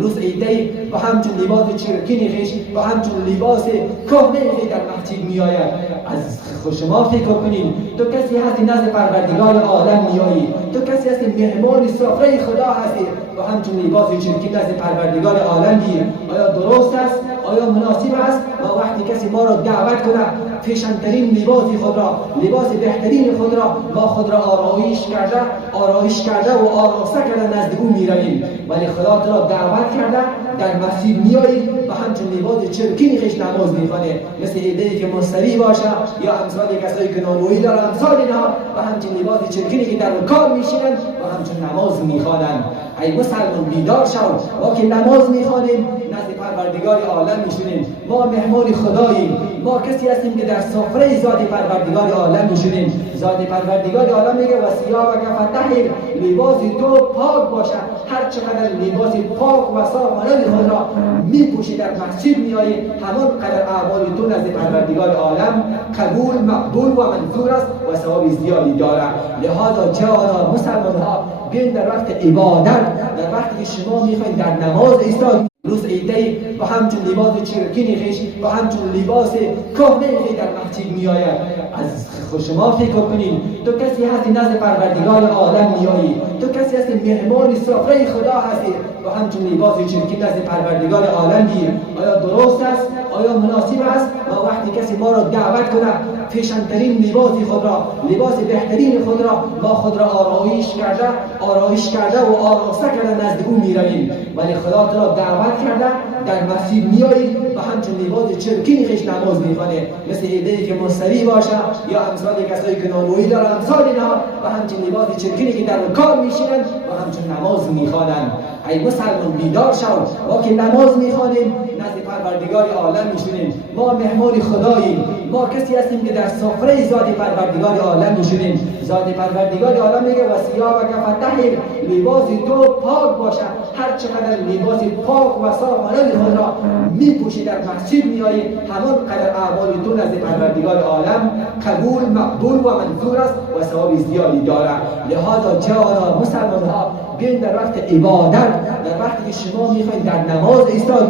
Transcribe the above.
روز ایده با همچون لباس چرکین خیش با همچون لباس کهنه خیش در مسجد می آید. از شما فکر کنین تو کسی هستی نزد پروردگار عالم می آیی، تو کسی هستی مهمان سفره خدا هستی با همچون لباس چرکین نزد پروردگار عالم گیر. آیا درست است؟ آیا مناسب است ما وقتی کسی ما را دعوت کنه فیشنترین لباس خود را، لباس بهترین خود را ما خود را آرایش کرده و آراسته کرده نزد او می رویم، ولی خدا تو را دعوت کرده در مسجد میایی و همچون لباس چرکین خیش نماز میخوانه، مثل ایده‌ای که مستری باشه یا امثال کسایی که نانوایی دارن امثال اینها و همچون لباس چرکینی که در کار میشینن و همچون نماز میخوانن. ای مسلمان بیدار شو، ما که نماز میخوانیم نزد پروردگار عالم میشونیم، ما مهمان خداییم، ما کسی هستیم که در سفره ذات پروردگار عالم میشونیم. ذات پروردگار عالم میگه و ثیابک فطهر، لباس تو پاک باشه. هر چقدر لباس پاک و صاف خود را میپوشی در مسجد میایی، همان قدر اعمال تو نزد پروردگار عالم قبول، مقبول و منظور است و ثواب زیادی داره. لهذا جانا مسلمان ها بیاین در وقت عبادت، در وقتی که شما میخواین در نماز ایستاد، روز ایده با همچون لباس چرکین خیش با همچون لباس کهنه خیش در مسجد می آید. از شما فکر کنین تو کسی هستی نزد پروردگار عالم می آیی، تو کسی هستی مهمان سفره خدا هستی با همچون لباس چرکین نزد پروردگار عالم گیر. آیا درست است؟ آیا مناسب است ما وقتی کسی ما را دعوت کنه فیشنترین لباس خود را، لباس بهترین خود را ما خود را آرایش کرده و آراسته کرده نزد او می رویم، ولی خدا تو را دعوت کرده در مسجد میایی و همچون لباس چرکین خیش نماز میخوانه، مثل ایده‌ای که مستری باشه یا امثال کسایی که نانوایی دارن امثال اینها و همچون لباس چرکینی که در کار میشینن و همچون نماز میخوانن. ای مسلمان بیدار شو، ما که نماز میخوانیم نزد پروردگار عالم میشونیم، ما مهمان خداییم، ما کسی هستیم که در سفره ذات پروردگار عالم میشونیم. ذات پروردگار عالم میگه و ثیابک فطهر، لباس تو پاک باشه. هر چقدر لباس پاک و صاف خود را میپوشی در مسجد میایی، همان قدر اعمال تو نزد پروردگار عالم قبول، مقبول و منظور است و ثواب زیادی داره. لهذا جانا مسلمان ها بیاین در وقت عبادت، در وقتی که شما میخواین در نماز ایستاد